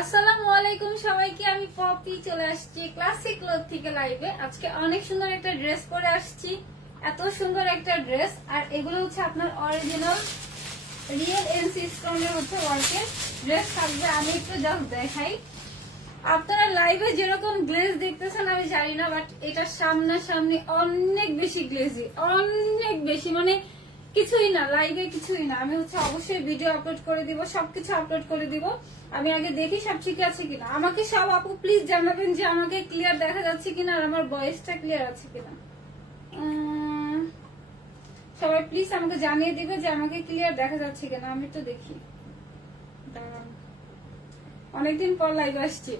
আসসালামু আলাইকুম সবাইকে, আমি পপি চলে আসছি ক্লাসিক ক্লথ থেকে লাইভে। আজকে অনেক সুন্দর একটা ড্রেস পরে আসছি, এত সুন্দর একটা ড্রেস। আর এগুলো হচ্ছে আপনার অরিজিনাল রিয়েল এনসি স্টোনের হচ্ছে ওয়ার্কের ড্রেস থাকবে। আমি একটু জাস্ট দেখাই। আপনারা লাইভে যেরকম গ্লেজ দেখতেছেন আমি জানি না, বাট এটা সামনাসামনি অনেক বেশি গ্লেজি, অনেক বেশি, মানে কিছুই না, লাইভে কিছুই না। আমি হচ্ছে অবশ্যই ভিডিও আপলোড করে দিব, সবকিছু আপলোড করে দিব। আমি আগে দেখি সব ঠিক আছে কিনা। আমাকে সব আপু প্লিজ জানাবেন যে আমাকে ক্লিয়ার দেখা যাচ্ছে কিনা আর আমার ভয়েসটা ক্লিয়ার আছে কিনা। সবাই প্লিজ আমাকে জানিয়ে দিবে যে আমাকে ক্লিয়ার দেখা যাচ্ছে কিনা। আমি তো দেখি, অনেকদিন পর লাইভ আসছি।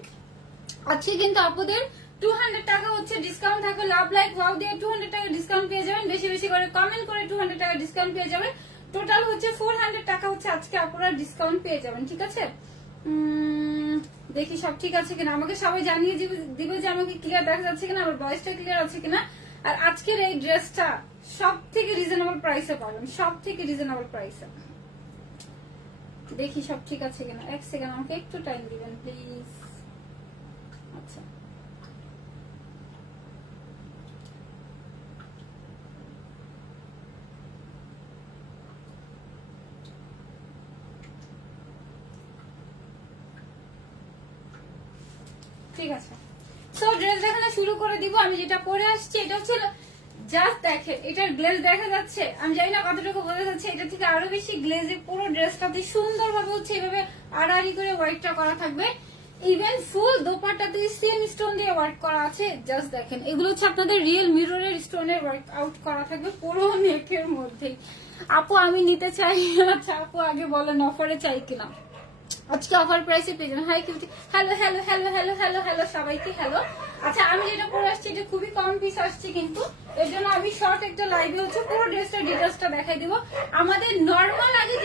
আজকে কিন্তু আপুদের 200 টাকা হচ্ছে ডিসকাউন্ট থাকবে। লাভ লাইক ওয়াও দিয়ে 200 টাকা ডিসকাউন্ট পেয়ে যাবেন। বেশি বেশি করে কমেন্ট করে 200 টাকা ডিসকাউন্ট পেয়ে যাবেন। টোটাল হচ্ছে 400 টাকা হচ্ছে আজকে আপনারা ডিসকাউন্ট পেয়ে যাবেন। ঠিক আছে, দেখি সব ঠিক আছে কিনা। আমাকে সবাই জানিয়ে দিবে যে আমাকে ক্লিয়ার দেখা যাচ্ছে কিনা, আমার ভয়েসটা ক্লিয়ার আছে কিনা। আর আজকের এই ড্রেসটা সব থেকে রিজনেবল প্রাইসে পাবেন, সব থেকে রিজনেবল প্রাইসে। দেখি সব ঠিক আছে কিনা, এক সেকেন্ড আমাকে একটু টাইম দিবেন প্লিজ। আচ্ছা, ঠিক আছে। সো ড্রেস দেখানো শুরু করে দিব। আমি যেটা পরে আসছি এটা হচ্ছে, জাস্ট দেখেন এটার গ্লেজ দেখা যাচ্ছে। আমি জানি না কতটুকু বোঝা যাচ্ছে, এটা থেকে আরো বেশি গ্লেজে পুরো ড্রেসটাতে সুন্দর ভাবে হচ্ছে এভাবে আড়াআড়ি করে ওয়ার্কটা করা থাকবে। ইভেন ফুল দোপাট্টাতে সেম স্টোন দিয়ে ওয়ার্ক করা আছে। জাস্ট দেখেন, এগুলো হচ্ছে আপনাদের রিয়েল মিররের স্টোনের ওয়ার্ক আউট করা থাকবে পুরো নেকের মধ্যে। আপু আমি নিতে চাই। আচ্ছা আপু আগে বলেন অফারে চাই কিনা। আজকে অফার প্রাইসে পেয়ে যাবেন। High cutie, hello hello hello hello hello hello সবাইকে হ্যালো। আচ্ছা আমি যেটা পরে আসছি এটা খুবই কম পিস আসছে, কিন্তু এর জন্য আমি শর্ট একটা লাইভে হচ্ছে পুরো ড্রেসটা ডিটেইলসটা দেখাই দিব। আমাদের নরমাল আগে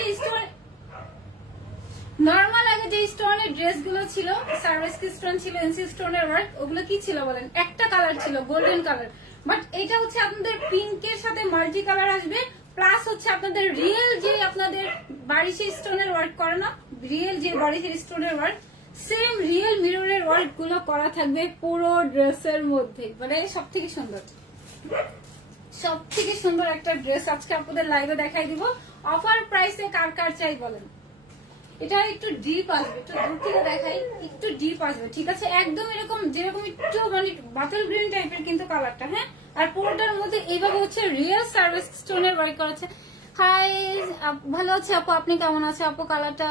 যে স্টোনের ড্রেসগুলো ছিল, সার্ভিস স্টোন ছিল, এনসি স্টোনের ওয়ার্ক, ওগুলো কি ছিল বলেন? একটা কালার ছিল, গোল্ডেন কালার। বাট এটা হচ্ছে আপনাদের পিঙ্কের সাথে মাল্টি কালার আসবে, প্লাস হচ্ছে আপনাদের রিয়েল যে আপনাদের বারিশি স্টোনের ওয়ার্ক করে না, রিয়েল যে বারিশি স্টোনের ওয়ার্ক, সেম রিয়েল মিররের ওয়ার্ক গুলো করা থাকবে পুরো ড্রেসের মধ্যে। মানে সব থেকে সুন্দর, সব থেকে সুন্দর একটা ড্রেস আজকে আপনাদের লাইভে দেখাই দিব। অফার প্রাইসে কার কার চাই বলেন? এটা একটু ডিপ আসবে, একটু দূর থেকে দেখাই, একটু ডিপ আসবে। ঠিক আছে, একদম এরকম যেরকম একটু মানে বাটল গ্রিন টাইপের কিন্তু কালারটা, হ্যাঁ। আর পুরোটার মধ্যে এইভাবে হচ্ছে রিয়েল সার্ভিস স্টোনের ওয়ার্ক করেছে। হাই, ভালো আছে আপু, আপনি কেমন আছে আপু? কালারটা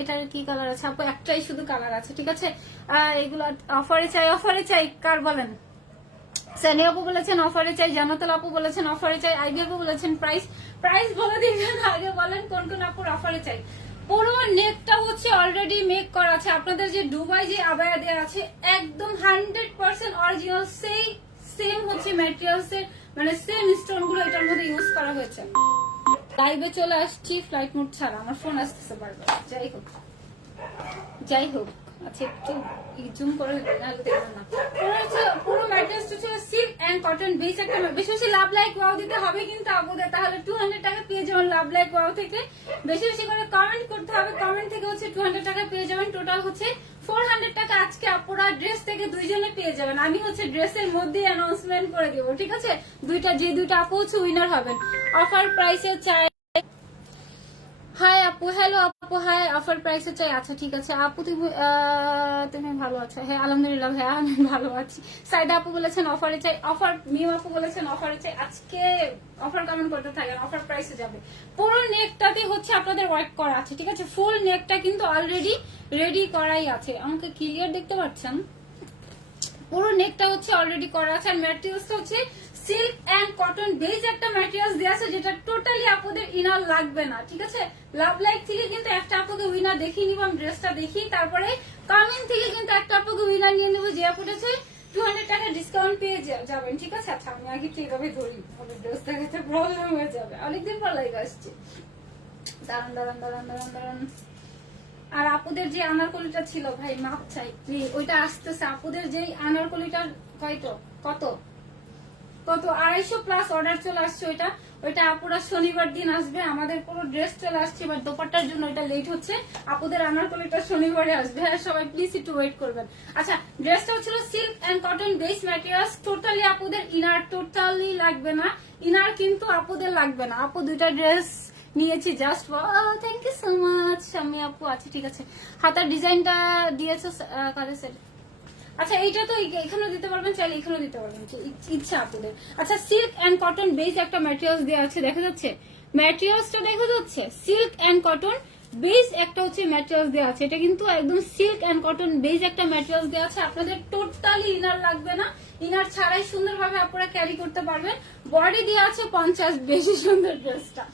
এটার কি কালার আছে আপু? একটাই শুধু কালার আছে। ঠিক আছে, এগুলো অফারে চাই, অফারে চাই কার বলেন? সানি আপু বলেছেন অফারে চাই, জানাতাল আপু বলেছেন অফারে চাই, আইবি আপু বলেছেন প্রাইস বলে দিবেন আগে, বলেন কোন কোন আপুর অফারে চাই। পুরো নেকটা হচ্ছে অলরেডি মেক করা আছে। আপনাদের যে দুবাই যে আবায়া দেওয়া আছে একদম 100% অরিজিনাল, সেম হচ্ছে ম্যাটেরিয়ালস এর, মানে সেম স্টোন গুলো এটার মধ্যে ইউজ করা হয়েছে। লাইভে চলে আসছি ফ্লাইট মোড ছাড়া, আমার ফোন আসতেছে বারবার। যাই হোক আচ্ছা একটু জুম করে দেখবেন না। পুরো ম্যাটেরিয়ালসটা ছিল সিল্ক এন্ড কটন বেস একটা, বেশি বেশি লাভ লাইক ওয়াও দিতে হবে কিন্তু আপুদের, তাহলে 200 টাকা পেয়ে যাবেন লাভ লাইক ওয়াও থেকে। বেশি বেশি করে কমেন্ট করতে হবে, কমেন্ট থেকে হচ্ছে 200 টাকা পেয়ে যাবেন। টোটাল হচ্ছে 400 টাকা আজকে আপুরা ড্রেস থেকে দুইজনে পেয়ে যাবেন। আমি হচ্ছে ড্রেসের মধ্যে অ্যানাউন্সমেন্ট করে দিব। ঠিক আছে, যে দুইটা আপু হচ্ছে উইনার হবেন। অফার প্রাইসে চাই। হাই আপু, হ্যালো আপু, হাই, অফার প্রাইসে চাই। আচ্ছা ঠিক আছে আপু, তুমি ভালো আছো? হ্যাঁ আলহামদুলিল্লাহ ভাইয়া আমি ভালো আছি। সাইদা আপু বলেছেন অফারে চাই, অফার মিম আপু বলেছেন অফারে চাই। আজকে অফার কমেন্ট করতে থাকেন, অফার প্রাইসে যাবে। পুরো নেকটাতে হচ্ছে আপনাদের ওয়ার্ক করা আছে। ঠিক আছে, ফুল নেকটা কিন্তু অলরেডি রেডি করাই আছে। আমাকে ক্লিয়ার দেখতে পাচ্ছেন? পুরো নেকটা হচ্ছে অলরেডি করা আছে। আর ম্যাটেরিয়ালসটা হচ্ছে সিল্ক এন্ড কটন বেজ একটা ম্যাটেরিয়ালস দেওয়া আছে, যেটা টোটালি আপনাদের ইনার লাগবে না। ঠিক আছে, লাভ লাইক থেকে কিন্তু একটা আপুকে উইনার দেখিয়ে নিব, আমি ড্রেসটা দেখি, তারপরে কমেন্ট থেকে কিন্তু একটা আপুকে উইনার নিয়ে নেবো, যে আপু হচ্ছে 200 টাকা ডিসকাউন্ট পেয়ে যাবেন। ঠিক আছে, আচ্ছা আমি আগে এইভাবে ধরি, ড্রেস দেখাতে প্রবলেম হয়ে যাবে। অনেকদিন পর লাইভ আসছে। দাঁড়ান দাঁড়ান দাঁড়ান দাঁড়ান দাঁড়ান। আর আপুদের যে আনারকলিটা ছিল ভাই মাপ চাই, ওইটা আসতেছে। আপুদের যে আনারকলিটার কত কত 250 প্লাস অর্ডার চলে আসছে। ওইটা আপুরা শনিবার দিন আসবে। আমাদের পুরো ড্রেস চলে আসছে, এবার দোপাট্টার জন্য এটা লেট হচ্ছে। আপুদের আনারকলিটা শনিবারে আসবে। হ্যাঁ সবাই প্লিজ একটু ওয়েট করবেন। আচ্ছা, ড্রেসটা হচ্ছিল silk and cotton base materials. Totally আপুদের ইনার টোটালি লাগবে না, ইনার কিন্তু আপুদের লাগবে না। আপু দুইটা ড্রেস নিয়েছি just. Thank you so much Shammi আপু। আচ্ছা ঠিক আছে, হাতার ডিজাইনটা দিয়েছে কাদের সাইড। আচ্ছা এইটা তো এখানেও দিতে পারবেন, চাইলে এখানেও দিতে পারবেন, ইচ্ছা আপনাদের। আচ্ছা, সিল্ক এন্ড কটন বেস একটা ম্যাটেরিয়ালস দেওয়া আছে, দেখা যাচ্ছে ম্যাটেরিয়ালসটা দেখা যাচ্ছে। সিল্ক এন্ড কটন বেস একটা হচ্ছে ম্যাটেরিয়ালস দেওয়া আছে, এটা কিন্তু একদম সিল্ক এন্ড কটন বেস একটা ম্যাটেরিয়ালস দেওয়া আছে। আপনাদের টোটালি ইনার লাগবে না, ইনার ছাড়াই সুন্দরভাবে আপনারা ক্যারি করতে পারবেন। বডি দেওয়া আছে 50। বেশি সুন্দর ড্রেসটা,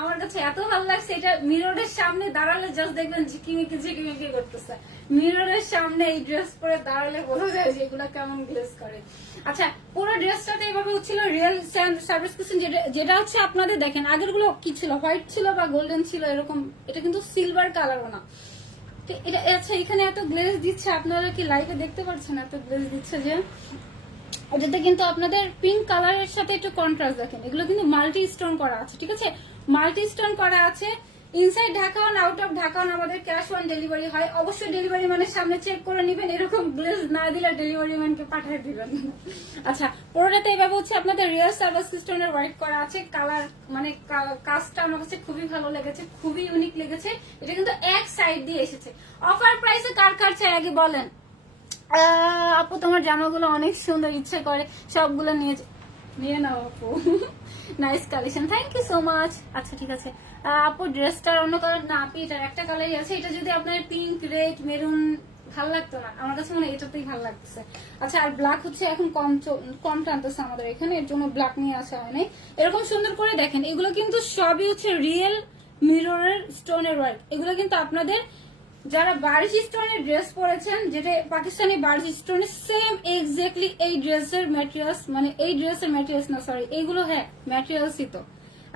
আমার কাছে এত ভালো লাগছে। এটা মিররের সামনে দাঁড়ালে জাস্ট দেখবেন ঝিকিমিকি ঝিকিমিকি করতেছে। মিররের সামনে এই ড্রেস পরে দাঁড়ালে বোঝা যায় যে এগুলা কেমন গ্লেজ করে। আচ্ছা, পুরো ড্রেসটাতে এভাবে হচ্ছিল রিয়েল সার্ভিস কুশন, যেটা হচ্ছে আপনাদের দেখেন আগের গুলো কি ছিল, হোয়াইট ছিল বা গোল্ডেন ছিল এরকম, এটা কিন্তু সিলভার কালারও না। এটা আচ্ছা, এখানে এত গ্লেজ দিচ্ছে, আপনারা কি লাইভে দেখতে পাচ্ছেন এত গ্লেজ দিচ্ছে যে। এটাতে কিন্তু আপনাদের পিঙ্ক কালারের সাথে একটু কন্ট্রাস্ট দেখেন, এগুলো কিন্তু মাল্টি স্টোন করা আছে, ঠিক আছে, মাল্টি স্টোন করা আছে। Inside Dhaka on out of Dhaka on আমাদের ক্যাশ অন ডেলিভারি হয়। অবশ্যই ডেলিভারি ম্যানের সামনে চেক করে নেবেন, এরকম গ্লেজ না দিলে ডেলিভারি ম্যানকে পাঠিয়ে দিবেন। আচ্ছা, পুরোটাতে এইভাবে হচ্ছে আপনাদের রিয়েল সার্ভিস স্টোনের ওয়ার্ক করা আছে। কালার মানে কাজটা আমার কাছে খুবই ভালো লেগেছে, খুবই ইউনিক লেগেছে। এটা কিন্তু এক সাইড দিয়ে এসেছে। অফার প্রাইসে কার কার চাই আগে বলেন। আপু তোমার জামাগুলো অনেক সুন্দর, ইচ্ছে করে সবগুলো নিয়ে নাও আপু। Nice collection, thank you so much. আচ্ছা ঠিক আছে আপু, ড্রেসটার অন্য কালার না, আপনি এটার একটা কালারই আছে। এটা যদি আপনার পিঙ্ক রেড মেরুন ভাল লাগতো না, আমার কাছে মনে হয় এটাতেই ভালো লাগতেছে। আচ্ছা, আর ব্ল্যাক হচ্ছে এখন কম টানতেছে আমাদের এখানে, এর জন্য ব্ল্যাক নিয়ে আসা হয় নাই। এরকম সুন্দর করে দেখেন, এগুলো কিন্তু সবই হচ্ছে রিয়েল মিররের স্টোনের ওয়ার্ক। এগুলো কিন্তু আপনাদের যারা বারিশ স্টোনের ড্রেস পরেছেন, যেটা পাকিস্তানি বারিশ স্টোনের সেম এক্স্যাক্টলি এই ড্রেসের ম্যাটেরিয়ালস, মানে এই ড্রেসের ম্যাটেরিয়ালস না সরি এইগুলো, হ্যাঁ ম্যাটেরিয়ালসই তো।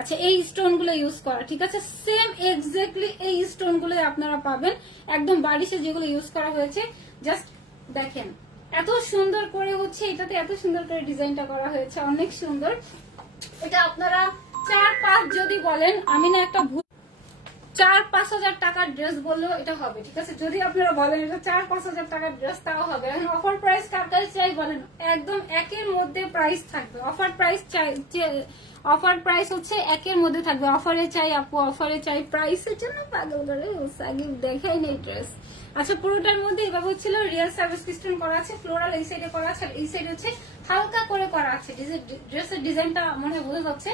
আচ্ছা, এই স্টোন গুলো ইউজ করা, ঠিক আছে, সেম এক্স্যাক্টলি এই স্টোন গুলো আপনারা পাবেন একদম বারিশে যেগুলো ইউজ করা হয়েছে। জাস্ট দেখেন এত সুন্দর করে হচ্ছে, এটাতে এত সুন্দর করে ডিজাইনটা করা হয়েছে, অনেক সুন্দর। এটা আপনারা 4-5 যদি বলেন, আমি না একটা 4-5 হাজার টাকার ড্রেস বললেও এটা হবে, ঠিক আছে, যদি আপনারা বলেন এটা 4-5 হাজার টাকার ড্রেস তাও হবে। এখন অফার প্রাইস কার কাছে চাই বলেন, একদম একের মধ্যে প্রাইস থাকবে। অফার প্রাইস চাই, অফার প্রাইস হচ্ছে একের মধ্যে থাকবে। অফারে চাই আপু, অফারে চাই, প্রাইসের জন্য পাগল করে আগে দেখাই নেই ড্রেস। আচ্ছা, পুরোটার মধ্যে এভাবে হচ্ছিল রিয়েল সার্ভিস সিস্টেম করা আছে, ফ্লোরাল এই সাইডে করা আছে, এই সাইডে হচ্ছে হালকা করে করা আছে। ড্রেসের ডিজাইনটা মনে হয় বোঝা যাচ্ছে।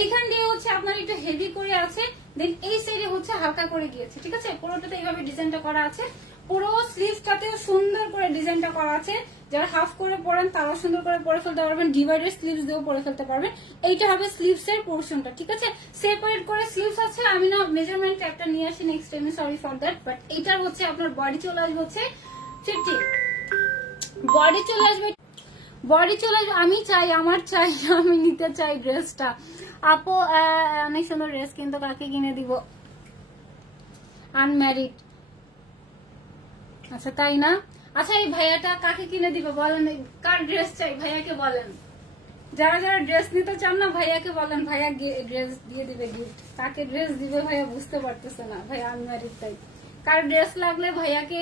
এইখান দিয়ে হচ্ছে আপনার একটু হেভি করে আছে, দেন এই সাইডে হচ্ছে হালকা করে গিয়েছে, ঠিক আছে। পুরোটাতে এইভাবে ডিজাইনটা করা আছে। পুরো স্লিভসটাতেও সুন্দর করে ডিজাইনটা করা আছে। যারা হাফ করে পরেন তারাও সুন্দর করে পরে ফেলতে পারবেন, ডিভাইডেড স্লিভস দিয়েও পরে ফেলতে পারবেন। এইটা হবে স্লিভস এর পোর্শনটা, ঠিক আছে, সেপারেট করে স্লিভস আছে। আমি না মেজারমেন্ট একটা নিয়ে আসি নেক্সট টাইমে, সরি ফর দ্যাট। বাট এইটার হচ্ছে আপনার বডি চলে আসবে হচ্ছে 50, বডি চলে আসবে, বডি চলে আসবে। আমি চাই, আমার চাই, আমি নিতে চাই ড্রেসটা। আপু অনেক সুন্দর ড্রেস, কিন্তু কাকে কিনে দিব, আনম্যারিড। আচ্ছা তাই না, আচ্ছা এই ভাইয়াটা কাকে কিনে দিবে বলেন, কার ড্রেস চাই ভাইয়াকে বলেন। যারা যারা ড্রেস নিতে চান না ভাইয়াকে বলেন, ভাইয়া ড্রেস দিয়ে দিবে গিফট। কাকে ড্রেস দিবে ভাইয়া বুঝতে পারতেছে না, ভাইয়া আনম্যারিড তাই। কার ড্রেস লাগলে ভাইয়াকে,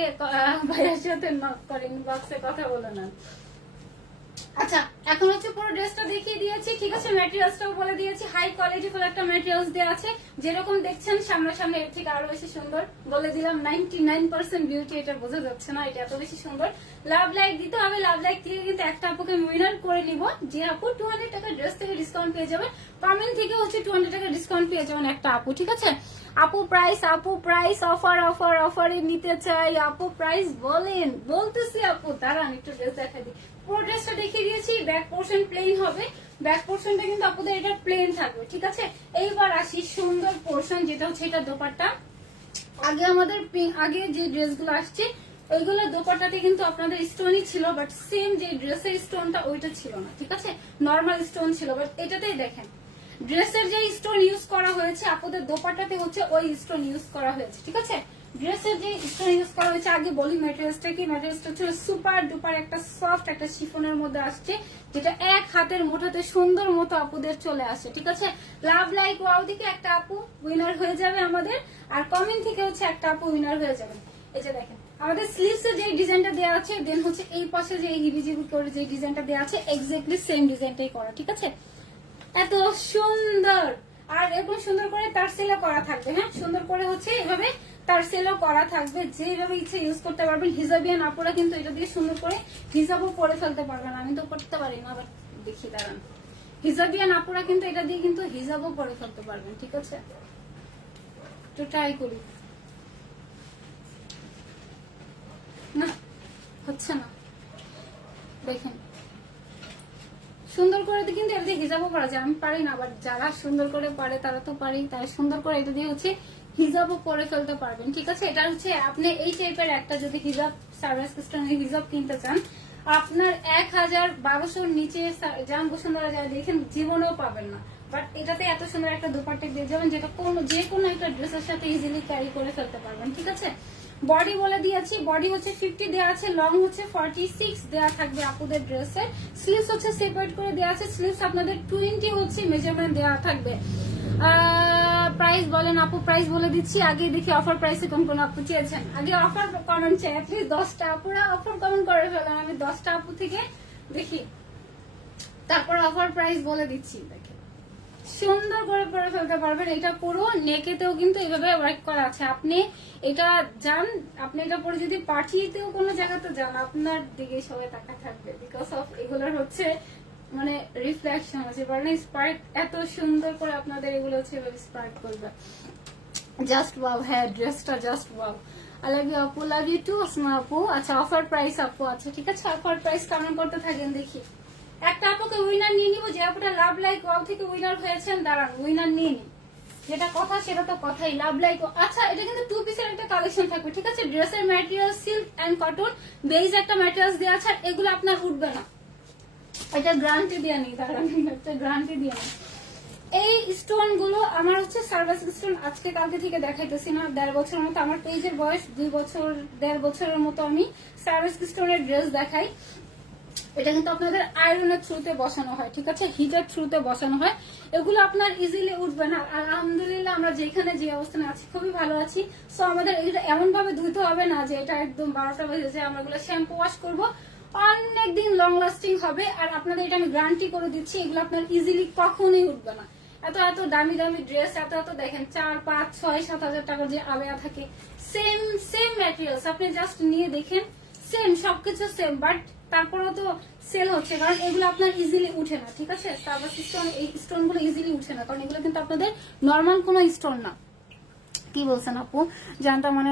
ভাইয়ার সাথে নক করে ইনবক্সে কথা বলে না। আচ্ছা, এখন হচ্ছে পুরো ড্রেসটা দেখিয়ে দিয়েছি, ঠিক আছে, ম্যাটেরিয়ালসটাও বলে দিয়েছি। হাই কোয়ালিটি ফুল একটা ম্যাটেরিয়ালস দেওয়া আছে, যেরকম দেখছেন সামনাসামনি এর থেকে আরো বেশি সুন্দর। বলে দিলাম 99% বিউটি, এটা বোঝা যাচ্ছে না, এটা এত বেশি সুন্দর। লাভ লাইক দিতে হবে, লাভ লাইক থেকে কিন্তু একটা আপুকে উইনার করে নিব, যে আপু 200 টাকা ড্রেস থেকে ডিসকাউন্ট পেয়ে যাবে। কমেন্ট থেকে হচ্ছে 200 টাকা ডিসকাউন্ট পেয়ে যাবেন একটা আপু, ঠিক আছে। আপু প্রাইস অফার অফার অফারে নিতে চাই, আপু প্রাইস বলেন, বলতেছি আপু দাঁড়ান একটু ড্রেস দেখা দিই। পুরো ড্রেসটা দেখিয়ে দিয়েছি, ব্যাক পোর্শন প্লেন হবে, ব্যাক পোর্শনটা কিন্তু আপনাদের এটা প্লেন থাকবে, ঠিক আছে। এইবার আসি সুন্দর পোর্শন, যেটা হচ্ছে এটা দোপাট্টা। আগে আমাদের আগে যে ড্রেসগুলো আসছে ওইগুলো দোপাট্টাতে কিন্তু আপনাদের স্টোনই ছিল, বাট সেম যে ড্রেসের স্টোনটা ওইটা ছিল না, ঠিক আছে, নর্মাল স্টোন ছিল। বাট এটাতেই দেখেন ড্রেসের যে স্টোন ইউজ করা হয়েছে, আপনাদের দোপাট্টাতে হচ্ছে ওই স্টোন ইউজ করা হয়েছে, ঠিক আছে। ড্রেসের যে স্টোন ইউজ করা হয়েছে, আগে বলি ম্যাটেরিয়ালসটা কি। ম্যাটেরিয়ালসটা ছিল সুপার ডুপার একটা সফট একটা শিফনের মধ্যে আসছে, যেটা এক হাতের মুঠোতে সুন্দর মতো আপুদের চলে আসে, ঠিক আছে। লাভ লাইক ওয়াও থেকে একটা আপু উইনার হয়ে যাবে আমাদের, আর কমেন্ট থেকে হচ্ছে একটা আপু উইনার হয়ে যাবে। এই যে দেখেন আমাদের স্লিভস এর যে ডিজাইনটা দেওয়া আছে, দেন হচ্ছে এই পাশে যে হিবিজিবি করে যে ডিজাইনটা দেওয়া আছে, এক্স্যাক্টলি সেম ডিজাইনটাই করা, ঠিক আছে। এত সুন্দর, আর এরকম সুন্দর করে তার সেলও করা থাকবে। হ্যাঁ, সুন্দর করে হচ্ছে এভাবে তার সেলও করা থাকবে, যেভাবে ইচ্ছে ইউজ করতে পারবেন। হিজাবিয়ান আপুরা কিন্তু এটা দিয়ে সুন্দর করে হিজাবও পরে ফেলতে পারবেন। আমি তো করতে পারি না, আবার দেখি দাঁড়ান। হিজাবিয়ান আপুরা কিন্তু এটা দিয়ে কিন্তু হিজাবও পরে ফেলতে পারবেন, ঠিক আছে। তো ট্রাই করি। না হচ্ছে না, দেখেন সুন্দর করে কিন্তু এটা দিয়ে হিজাবও করা যায়। আমি পারি না, বাট যারা সুন্দর করে পারে তারা তো পারি, তাই সুন্দর করে এটা দিয়ে হচ্ছে হিজাবও পরে ফেলতে পারবেন, ঠিক আছে। এটা হচ্ছে আপনি এই টাইপের একটা যদি হিজাব সার্ভিস সিস্টেমের হিজাব কিনতে চান, আপনার ১,১২০০ নিচে জাম বসুন্ধরা যায় দেখেন জীবনেও পাবেন না। বাট এটাতে এত সুন্দর একটা দুপাট্টা দিয়ে যাবেন, যেটা যে কোনো একটা ড্রেসের সাথে ইজিলি ক্যারি করে ফেলতে পারবেন, ঠিক আছে। বডি বলে দিয়েছি, বডি হচ্ছে 50 দেওয়া আছে, লং হচ্ছে 46 দেওয়া থাকবে আপুদের ড্রেসের। স্লিভস হচ্ছে সেপারেট করে দেওয়া আছে, স্লিভস আপনাদের 20 হচ্ছে মেজারমেন্ট দেওয়া থাকবে। প্রাইস বলেন আপু, প্রাইস বলে দিচ্ছি। আগে দেখি অফার প্রাইসে কোন কোন আপু চেয়েছেন। আগে অফার কমেন্ট চাই, অ্যাটলিস্ট 10টা আপুরা অফার কমেন্ট করে ফেলেন, আমি 10টা আপু থেকে দেখি, তারপর অফার প্রাইস বলে দিচ্ছি। দেখেন সুন্দর করে পরে ফেলতে পারবেন। এটা পুরো নেকেতেও কিন্তু এইভাবে ওয়ার্ক করা আছে। আপনি এটা যান, আপনি এটা পরে যদি পার্টিতেও কোনো জায়গাতে যান, আপনার দিকে সবাই তাকা থাকবে, বিকজ অফ এগুলোর হচ্ছে মানে রিফ্লেকশন আছে, মানে স্পার্ক এত সুন্দর করে আপনাদের এগুলো হচ্ছে স্পার্ক করবে। জাস্ট ওয়াও, হ্যাঁ ড্রেসটা just wow. I love you আপু, লাভ ইউ টু আসমা আপু। আচ্ছা অফার প্রাইস আপু আছে, ঠিক আছে। অফার প্রাইস কেমন করতে থাকেন দেখি। একটা আপুকে উইনার নিয়ে নিবো, যে আপুটা লাভ লাইক ওয়াও থেকে উইনার হয়েছেন, দাঁড়ান উইনার নিয়ে নি। যেটা কথা সেটা তো কথাই, লাভ লাইক। আচ্ছা এটা কিন্তু 2 পিসের একটা কালেকশন থাকবে, ঠিক আছে। ড্রেসের material silk and cotton base একটা ম্যাটেরিয়ালস দেওয়া আছে, এগুলো আপনার উঠবে না, এটা গ্যারান্টি দিয়ে নি, দাঁড়ান একটা গ্যারান্টি দিয়ে নি। এই স্টোন গুলো আমার হচ্ছে সার্ভিস স্টোন, আজকে কালকে থেকে দেখাইতেছি না। 1.5 বছরের মতো আমার পেজের বয়স, 2 বছর 1.5 বছরের মতো আমি সার্ভিস স্টোনের ড্রেস দেখাই। এটা কিন্তু আপনাদের আয়রনের থ্রুতে বসানো হয়, ঠিক আছে, হিটার থ্রুতে বসানো হয়। এগুলো আপনার ইজিলি উঠবে না। আলহামদুলিল্লাহ আমরা যেখানে যে অবস্থানে আছি খুবই ভালো আছি। সো আমাদের এটা এমন ভাবে ধুইতে হবে না যে এটা একদম 12টা বাজে যে আমরা এগুলো শ্যাম্পু ওয়াশ করবো, অনেকদিন লং লাস্টিং হবে। আর আপনাদের এটা আমি গ্যারান্টি করে দিচ্ছি, এগুলো আপনার ইজিলি কখনোই উঠবে না। এত এত দামি দামি ড্রেস, এত এত দেখেন 4, 5, 6, 7 হাজার টাকার যে আবেয়া থাকে, সেম সেম ম্যাটেরিয়ালস আপনি জাস্ট নিয়ে দেখেন, সেম সবকিছু সেম, বাট তারপরেও তো সেল হচ্ছে, কারণ এগুলো আপনার ইজিলি উঠে না, ঠিক আছে। সার্ভিস স্টোন এই স্টোন গুলো ইজিলি উঠে না, কারণ এগুলো কিন্তু আপনাদের নর্মাল কোনো স্টোন না। কি বলছেন আপু, জানতাম মানে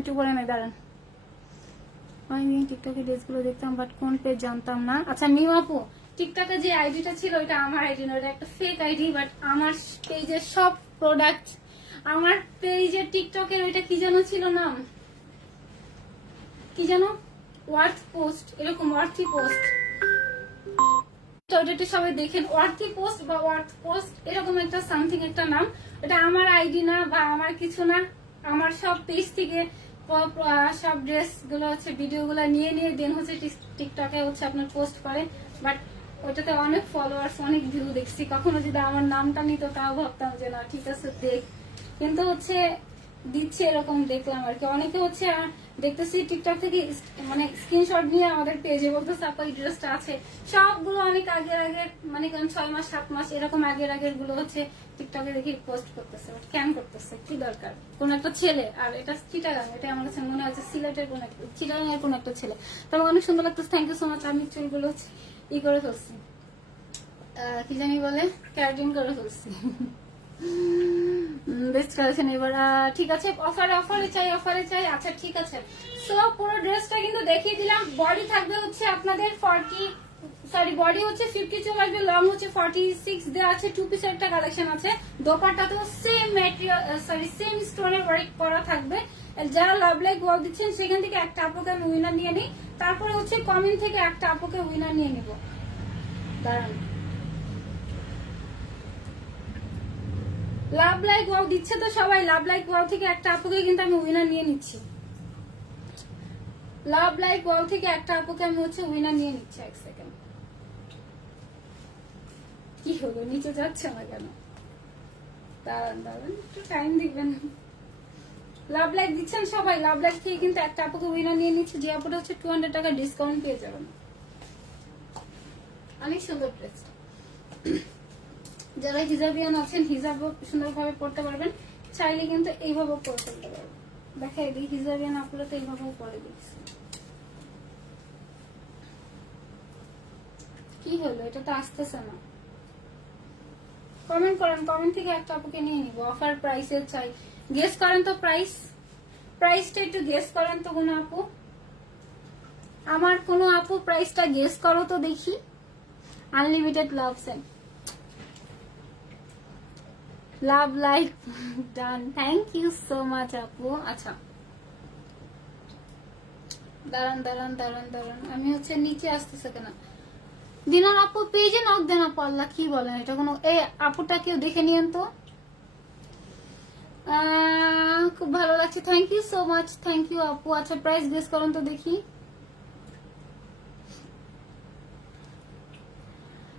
একটু বলে নাই, দাঁড়ান। আমি টিকটকে ড্রেসগুলো দেখতাম, বাট কোন পেজ জানতাম না। আচ্ছা মিউ আপু, টিকটকে যে আইডিটা ছিল ওইটা আমার আইডি না, ওটা একটা ফেক আইডি, বাট আমার পেজের সব প্রোডাক্ট, আমার পেজের টিকটকের ওইটা কি যেন ছিল নাম, কি যেন ওয়ার্থ পোস্ট, এরকম ওয়ার্থি পোস্ট, ওটা সবাই দেখেন, ওয়ার্থি পোস্ট বা ওয়ার্থ পোস্ট এরকম একটা সামথিং একটা নাম। এটা আমার আইডি না বা আমার কিছু না, আমার সব পেজ থেকে সব ড্রেস গুলো হচ্ছে ভিডিও গুলো নিয়ে নিয়ে দেন হচ্ছে টিকটকে হচ্ছে আপনার পোস্ট করে। বাট ওটাতে অনেক ফলোয়ার্স, অনেক ভিউ দেখছি। কখনো যদি আমার নামটা নিত তাও ভাবতাম যে না ঠিক আছে দেখ, কিন্তু হচ্ছে দিচ্ছে এরকম দেখলাম আর কি। অনেকে হচ্ছে দেখতেছি টিকটক থেকে মানে স্ক্রিনশট নিয়ে আমাদের পেজে বলতেছে আপা এই ড্রেসটা আছে। সবগুলো অনেক আগের মানে 6 মাস 7 মাস এরকম আগের গুলো হচ্ছে টিকটকে দেখি পোস্ট করতেছে। কেন করতেছে, কি দরকার? কোন একটা ছেলে, আর এটা চিটাগাং, এটা আমার কাছে মনে হচ্ছে সিলেটের কোন একটা, চিটাগাং এর কোন একটা ছেলে। তবে অনেক সুন্দর লাগতেছে, থ্যাংক ইউ সো মাচ। আমি চুলগুলো হচ্ছে ই করে ফেলছি, কি জানি বলে, ক্যারাটিন করে ফেলছি। বেস্ট কালেকশন এবার, ঠিক আছে। অফারে চাই। আচ্ছা ঠিক আছে। সো পুরো ড্রেসটা কিন্তু দেখিয়ে দিলাম। বডি থাকবে হচ্ছে আপনাদের 40, বডি হচ্ছে 50 চলে আসবে, লং হচ্ছে 46 দেওয়া আছে। 2 পিসের একটা কালেকশন আছে। দোপাট্টা তো সেম ম্যাটেরিয়াল, সেম স্টোনের ওয়ার্ক করা থাকবে। যারা লাভ লাইক ওয়াও দিচ্ছেন সেখান থেকে একটা আপুকে আমি উইনার নিয়ে নিই, তারপরে হচ্ছে কমেন্ট থেকে একটা আপুকে উইনার নিয়ে নিব। দাঁড়ান লাভ লাইক ওয়াও দিচ্ছে তো সবাই। লাভ লাইক ওয়াও থেকে একটা আপুকে কিন্তু আমি উইনার নিয়ে নিচ্ছি। লাভ লাইক ওয়াও থেকে একটা আপুকে আমি হচ্ছে উইনার নিয়ে নিচ্ছি। এক সেকেন্ড, কি হলো নিচে যাচ্ছে না কেন? দাঁড়ান দাঁড়ান, একটু টাইম দিবেন। লাভ লাইক দিচ্ছেন সবাই। লাভ লাইক থেকে কিন্তু একটা আপুকে উইনার নিয়ে নিচ্ছে, যে আপুটা হচ্ছে 200 টাকা ডিসকাউন্ট পেয়ে যাবেন। অনেক সুন্দর ড্রেসটা। যারা হিজাবিয়ান আছেন হিজাব সুন্দরভাবে পড়তে পারবেন, চাইলে কিন্তু এইভাবেও পরে ফেলতে পারবেন। দেখাই দিই, হিজাবিয়ান আপুরা তো এইভাবেও পরে দিচ্ছে। কি হলো, এটা তো আসতেছে না। কমেন্ট করেন, কমেন্ট থেকে একটা আপুকে নিয়ে নিব। অফার প্রাইসের চাই, গেস করেন তো প্রাইসটা একটু গেস করেন তো কোনো আপু। আমার কোনো আপু প্রাইসটা গেস করো তো দেখি। Unlimited love send, love like done, thank you so much আপু। আচ্ছা দাঁড়ান দাঁড়ান দাঁড়ান দাঁড়ান, আমি হচ্ছে নিচে আসতেছে কেন। দিনার আপু পেজে নক দেন আপু। আল্লাহ কি বলেন, এটা কোনো এই আপুটা কেউ দেখে নিয়েন তো। খুব ভালো লাগছে, thank you so much, thank you আপু। আচ্ছা প্রাইস গেস করুন তো দেখি।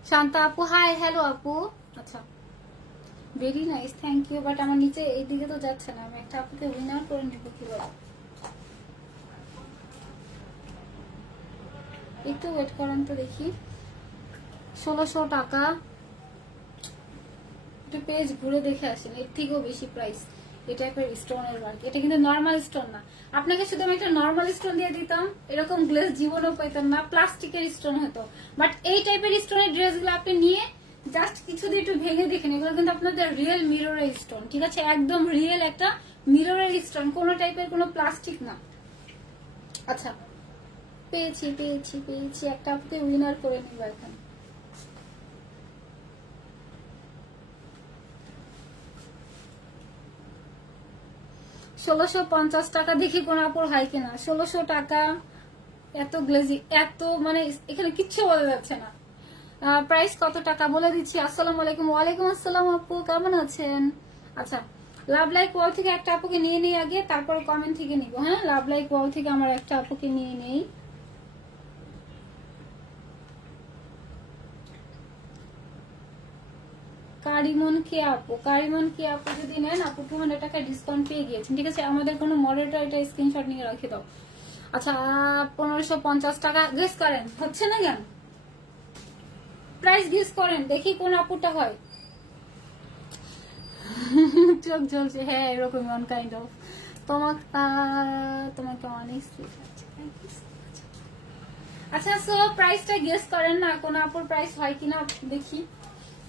শান্তা আপু হাই, হ্যালো আপু। আচ্ছা very nice, thank you. But আমার নিচে এইদিকে তো যাচ্ছে না, আমি একটা আপুকে উইনার করে নিব কিভাবে। একটু ওয়েট করেন তো দেখি। 1600 টাকা, একটু পেজ ঘুরে দেখে আসেন, এর থেকেও বেশি প্রাইস এই টাইপের স্টোনের ওয়ার্ক। এটা কিন্তু নর্মাল স্টোন না, আপনাকে শুধু আমি একটা নর্মাল স্টোন দিয়ে দিতাম, এরকম গ্লেজ জীবনও পেতাম না, প্লাস্টিকের স্টোন হতো। বাট এই টাইপের স্টোনের ড্রেসগুলো আপনি নিয়ে জাস্ট কিছু দিয়ে একটু ভেঙে দেখেন, এগুলো কিন্তু আপনাদের রিয়েল মিররের স্টোন। ঠিক আছে, একদম রিয়েল একটা মিররের স্টোন, কোনো টাইপের কোনো প্লাস্টিক না। আচ্ছা পেয়েছি পেয়েছি পেয়েছি, একটা আপনাকে উইনার করে নিব এখন। $1650 টাকা, দেখি কোন আপুর হাই কিনা। 1600 টাকা, এত গ্লেজি, এত মানে এখানে কিচ্ছু বলা যাচ্ছে না। প্রাইস কত টাকা বলে দিচ্ছি। আসসালামু আলাইকুম। ওয়ালাইকুম আসসালাম আপু, কেমন আছেন? আচ্ছা লাভ লাইক ওয়াল থেকে একটা আপুকে নিয়ে নেই আগে, তারপর কমেন্ট থেকে নিব। হ্যাঁ লাভ লাইক ওয়াল থেকে আমার একটা আপুকে নিয়ে নেই। কারিমন কে আপু, কারিমন কে আপু যদি নেন আপু 200 টাকা ডিসকাউন্ট পেয়ে গিয়েছেন। ঠিক আছে, আমাদের কোনো মডারেটর এটা স্ক্রিনশট নিয়ে রাখে দাও। আচ্ছা 1550 টাকা, গেস করেন, হচ্ছে না কেন? প্রাইস গেস করেন দেখি কোন আপুটা হয়। চোখ জ্বলছে, হ্যাঁ এরকম অন কাইন্ড অফ। তোমাকে অনেক সুইট লাগছে, থ্যাংক ইউ সো মাচ। আচ্ছা সো প্রাইসটা গেস করেন না, কোন আপুর প্রাইস হয় কিনা দেখি।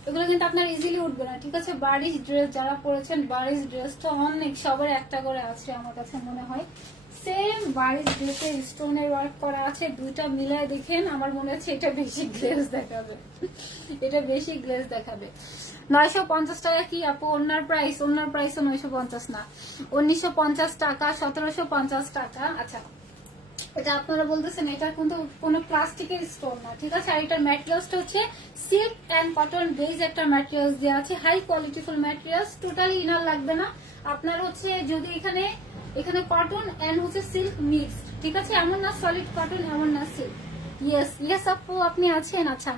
এগুলো কিন্তু আপনার ইজিলি উঠবে না। ঠিক আছে, বারিশ ড্রেস যারা পরেছেন, বারিশ ড্রেসটা অনেক সবার একটা করে আছে আমার কাছে মনে হয়। সেম বারিশ ড্রেসে স্টোনের ওয়ার্ক করা আছে, দুইটা মিলায় দেখেন, আমার মনে হচ্ছে এটা বেশি গ্লেজ দেখাবে, এটা বেশি গ্লেজ দেখাবে। 950 টাকা কি আপু ওনার প্রাইস? ওনার প্রাইস 950 না, 1950 টাকা, 1750 টাকা। আচ্ছা এটা আপনারা বলতেছেন এটা কিন্তু কোনো প্লাস্টিকের স্টোন না। ঠিক আছে, আর এটার ম্যাটেরিয়ালসটা হচ্ছে সিল্ক এন্ড কটন বেজ একটা ম্যাটেরিয়ালস দেওয়া আছে, হাই কোয়ালিটিফুল ম্যাটেরিয়ালস, টোটালি ইনার লাগবে না আপনার। হচ্ছে যদি এখানে কটন এন্ড হচ্ছে সিল্ক মিক্সড। ঠিক আছে, এমন না সলিড কটন, এমন না সিল্ক। ইয়েস ইয়েস আপু আপনি আছেন। আচ্ছা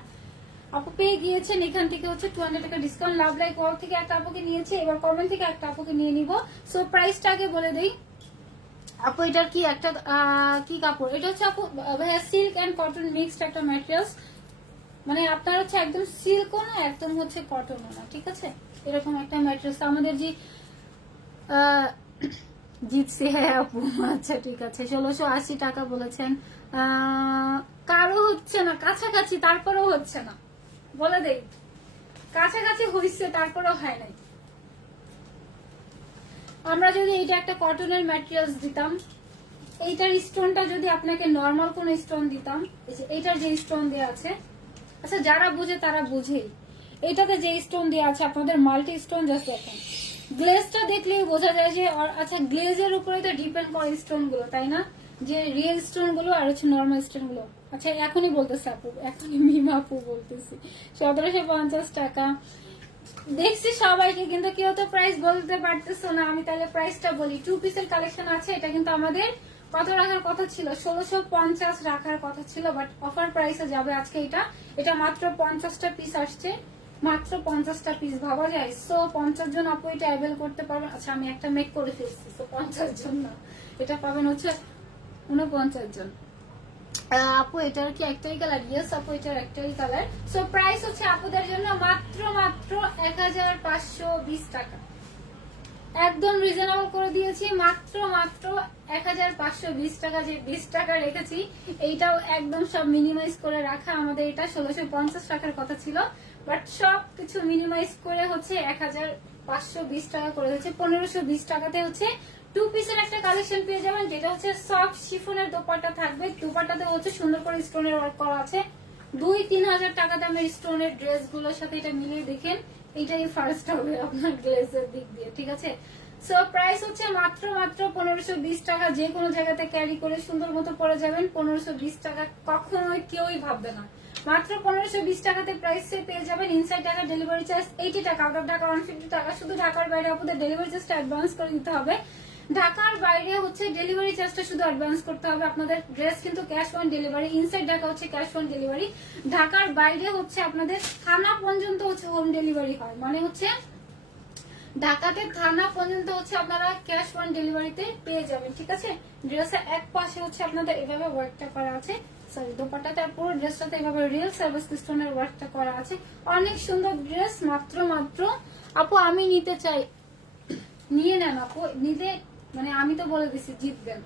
আপু পেয়ে গিয়েছেন, এখান থেকে হচ্ছে 200 টাকা ডিসকাউন্ট। লাভ লাইক ওয়াল থেকে একটা আপুকে নিয়েছে, এবার কমেন্ট থেকে একটা আপুকে নিয়ে নিব। সো প্রাইসটা আগে বলে দেই আপু। এটার কি একটা কি কাপড়, এটা হচ্ছে আপু ভাইয়া সিল্ক এন্ড কটন মিক্সড একটা ম্যাটেরিয়ালস, মানে আপনার হচ্ছে একদম সিল্কও না একদম হচ্ছে কটনও না। ঠিক আছে, এরকম একটা ম্যাটেরিয়ালস আমাদের যে জিতছে। হ্যাঁ আপু আচ্ছা ঠিক আছে, 1680 টাকা বলেছেন। কারো হচ্ছে না, কাছাকাছি তারপরেও হচ্ছে না, বলে দেই কাছাকাছি হয়েছে তারপরেও হয় নাই। আমরা যদি এইটা একটা কটনের ম্যাটেরিয়ালস দিতাম, এইটার স্টোনটা যদি আপনাকে নর্মাল কোন স্টোন দিতাম, এইটার যে স্টোন দেওয়া আছে, আচ্ছা যারা বুঝে তারা বুঝেই, এইটাতে যে স্টোন দেওয়া আছে আপনাদের মাল্টি স্টোন, জাস্ট দেখেন গ্লেজটা দেখলেই বোঝা যায় যে। আচ্ছা গ্লেজের উপরে তো ডিপেন্ড করে স্টোন গুলো, তাই না, যে রিয়েল স্টোন গুলো আর হচ্ছে নর্মাল স্টোন গুলো। আচ্ছা এখনই বলতেছে আপু, এখনই মিমা আপু বলতেছি। 1750 টাকা, দেখছি সবাইকে, কিন্তু কেউ তো প্রাইস বলতে পারতেছো না। আমি তাহলে প্রাইসটা বলি। 2 পিসের কালেকশন আছে। এটা কিন্তু আমাদের কত রাখার কথা ছিল? 1650 রাখার কথা ছিল, বাট অফার প্রাইসে যাবে আজকে এটা। এটা মাত্র 50টা পিস আসছে, মাত্র 50টা পিস, ভাবা যায়। সো 50 জন আপু এটা অ্যাভেল করতে পারবেন। আচ্ছা আমি একটা মেক করে ফেলছি, সো 50 জন না, এটা পাবেন হচ্ছে 49 জন। আপু এটার কি একটাই কালার? ইয়েস আপু এটার একটাই কালার। সো প্রাইস হচ্ছে আপুদের জন্য মাত্র মাত্র 1520 টাকা, একদম রিজনেবল করে দিয়েছি। মাত্র মাত্র 1520 টাকা। যে 20 টাকা রেখেছি এইটাও একদম সব মিনিমাইজ করে রাখা। আমাদের এটা 1650 টাকার কথা ছিল, বাট সব কিছু মিনিমাইজ করে হচ্ছে 1520 টাকা করে হচ্ছে। 1520 টাকাতে হচ্ছে 2 পিসের একটা কালেকশন পেয়ে যাবেন, যেটা হচ্ছে সফট শিফনের দোপাট্টা থাকবে। দোপাট্টাতে হচ্ছে সুন্দর করে স্টোনের ওয়ার্ক করা আছে। 2-3 হাজার টাকা দামের স্টোনের ড্রেস গুলোর সাথে এটা মিলিয়ে দেখেন, এটাই ফার্স্ট হবে আপনার ড্রেসের দিক দিয়ে, ঠিক আছে। সো প্রাইস হচ্ছে মাত্র মাত্র 1520 টাকা। যে কোনো জায়গাতে ক্যারি করে সুন্দর মতো পরে যাবেন। 1520 টাকা কখনোই কেউই ভাববে না। মাত্র 1520 টাকাতে প্রাইসে পেয়ে যাবেন। ইনসাইড টাকা ডেলিভারি চার্জ 80 টাকা, আউট অফ টাকা 150 টাকা। শুধু ঢাকার বাইরে আপনাদের ডেলিভারি চার্জটা অ্যাডভান্স করে দিতে হবে। ঢাকার বাইরে হচ্ছে ডেলিভারি চার্জটা শুধু অ্যাডভান্স করতে হবে। আপনাদের ড্রেস কিন্তু cash on delivery. Inside Dhaka হচ্ছে ক্যাশ অন ডেলিভারি। ঢাকার বাইরে হচ্ছে আপনাদের থানা পর্যন্ত হচ্ছে হোম ডেলিভারি হয়, মানে হচ্ছে ঢাকাতে থানা পর্যন্ত হচ্ছে আপনারা ক্যাশ অন ডেলিভারিতে পেয়ে যাবেন, ঠিক আছে। ড্রেসের এক পাশে হচ্ছে আপনাদের এভাবে ওয়ার্কটা করা আছে, সরি দোপাট্টাতে আর পুরো ড্রেসটাতে এভাবে রিয়েল সার্ভিস স্টোনের ওয়ার্কটা করা আছে। অনেক সুন্দর ড্রেস। মাত্র মাত্র আপু আমি নিতে চাই, নিয়ে নেন আপু, নিতে মানে আমি তো বলে দিছি জিতবেন।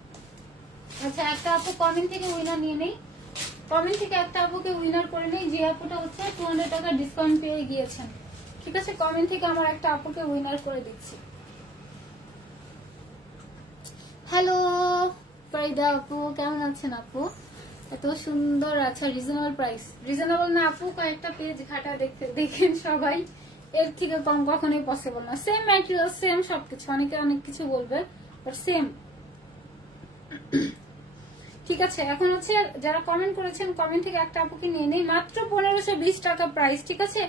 আচ্ছা একটা আপু কমেন্ট থেকে উইনার নিয়ে নেই, কমেন্ট থেকে একটা আপুকে উইনার করে নেই, যে আপুটা হচ্ছে 200 টাকা ডিসকাউন্ট পেয়ে গিয়েছেন, ঠিক আছে। কমেন্ট থেকে আমার একটা আপুকে উইনার করে দিচ্ছি। হ্যালো ফারিদা আপু, কেমন আছেন আপু? এত সুন্দর। আচ্ছা রিজনেবল প্রাইস, রিজনেবল না আপু, কয়েকটা পেজ ঘাটা দেখতে দেখেন সবাই, এর থেকে কম কখনোই পসিবল না। সেম ম্যাটেরিয়াল, সেম সবকিছু, অনেকে অনেক কিছু বলবে বাট সেম, ঠিক আছে। এখন হচ্ছে যারা কমেন্ট করেছেন কমেন্ট থেকে একটা আপুকে নিয়ে নেই। মাত্র 1520 টাকা প্রাইস, ঠিক আছে।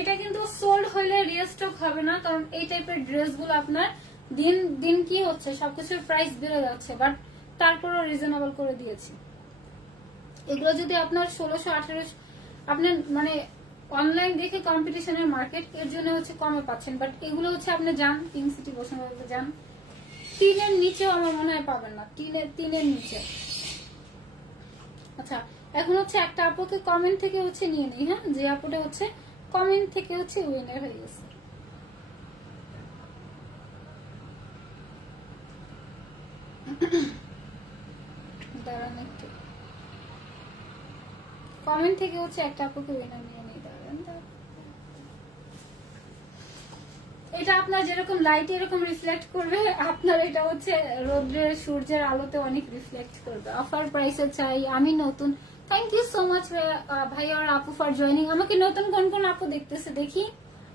এটা কিন্তু সোল্ড হইলে রিস্টক হবে না, কারণ এই টাইপের ড্রেসগুলো আপনার দিন দিন কি হচ্ছে সবকিছুর প্রাইস বেড়ে যাচ্ছে, বাট তারপরও রিজনেবল করে দিয়েছি। এগুলো যদি আপনার 1600-1800 আপনার মানে অনলাইন দেখে কম্পিটিশনের মার্কেট, এর জন্য হচ্ছে কমে পাচ্ছেন, বাট এগুলো হচ্ছে আপনি যান পিঙ্ক সিটি বসুন্ধরাতে যান, 3-এর নিচেও আমার মনে হয় পাবেন না, 3-এর নিচে। আচ্ছা এখন হচ্ছে একটা আপুকে কমেন্ট থেকে হচ্ছে নিয়ে নিই, হ্যাঁ, যে আপুটা হচ্ছে কমেন্ট থেকে হচ্ছে উইনার হয়ে গেছে। দাঁড়ান একটু, কমেন্ট থেকে হচ্ছে একটা আপুকে উইনার নিয়ে নিই, দাঁড়ান। এটা আপনার যেরকম লাইট এরকম রিফ্লেক্ট করবে, আপনার এটা হচ্ছে রোদ্রের সূর্যের আলোতে অনেক রিফ্লেক্ট করবে। অফার প্রাইসে চাই আমি নতুন। থ্যাংক ইউ সো মাচ ভাই আর আপু ফর জয়নিং। আমাকে নতুন কোন কোন আপু দেখতেছে দেখি,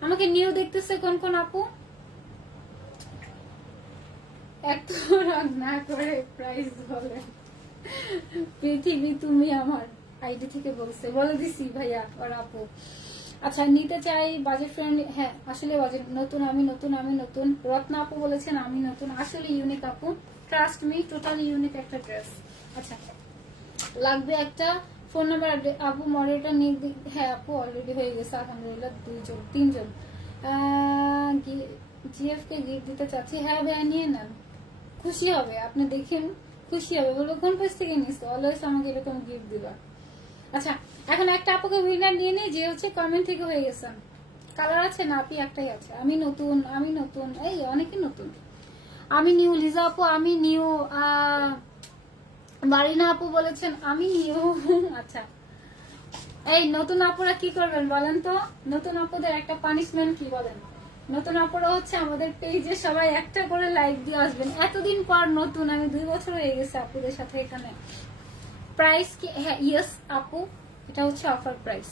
আমাকে নিউ দেখতেছে কোন কোন আপু? এত রাগ না করে প্রাইস বলে। পৃথিবী তুমি আমার আইডি থেকে বলছে, বলে দিছি ভাইয়া আর আপু। আচ্ছা নিতে চাই বাজেট ফ্রেন্ড, হ্যাঁ আসলে বাজেট নতুন, আমি নতুন, আমি নতুন। রত্না আপু বলেছেন আমি নতুন, আসলে ইউনিক আপু, ট্রাস্ট মি, টোটালি ইউনিক একটা ড্রেস। আচ্ছা লাগবে একটা ফোন নাম্বার আপু, মডেলটা নিয়ে হ্যাঁ আপু অলরেডি হয়ে গেছে আলহামদুলিল্লাহ, 2-3 জন। জিএফ কে গিফট দিতে চাচ্ছি, হ্যাঁ ভাইয়া নিয়ে নেন, খুশি হবে, আপনি দেখেন খুশি হবে, বলবো কোন পেজ থেকে নিস, অলওয়েজ আমাকে এরকম গিফট দিবা। আচ্ছা এখন একটা আপুকে উইনার নিয়ে নেই, যে হচ্ছে কমেন্ট থেকে হয়ে গেছেন। কালার আছে না আপি? একটাই আছে, আমি নতুন, আমি নতুন, এই অনেকে নতুন। আমি নিউ, লিজা আপু আমি নিউ, বারিনা আপু বলেছেন আমি নিউ। আচ্ছা এই নতুন আপুরা কি করবেন বলেন তো? নতুন আপুদের একটা পানিশমেন্ট কি বলেন? নতুন আপুরা হচ্ছে আমাদের পেজে সবাই একটা করে লাইক দিয়ে আসবেন। এতদিন পর নতুন, আমি 2 বছর হয়ে গেছে আপুদের সাথে এখানে। প্রাইস কি? হ্যাঁ ইয়েস আপু, এটা হচ্ছে অফার প্রাইস।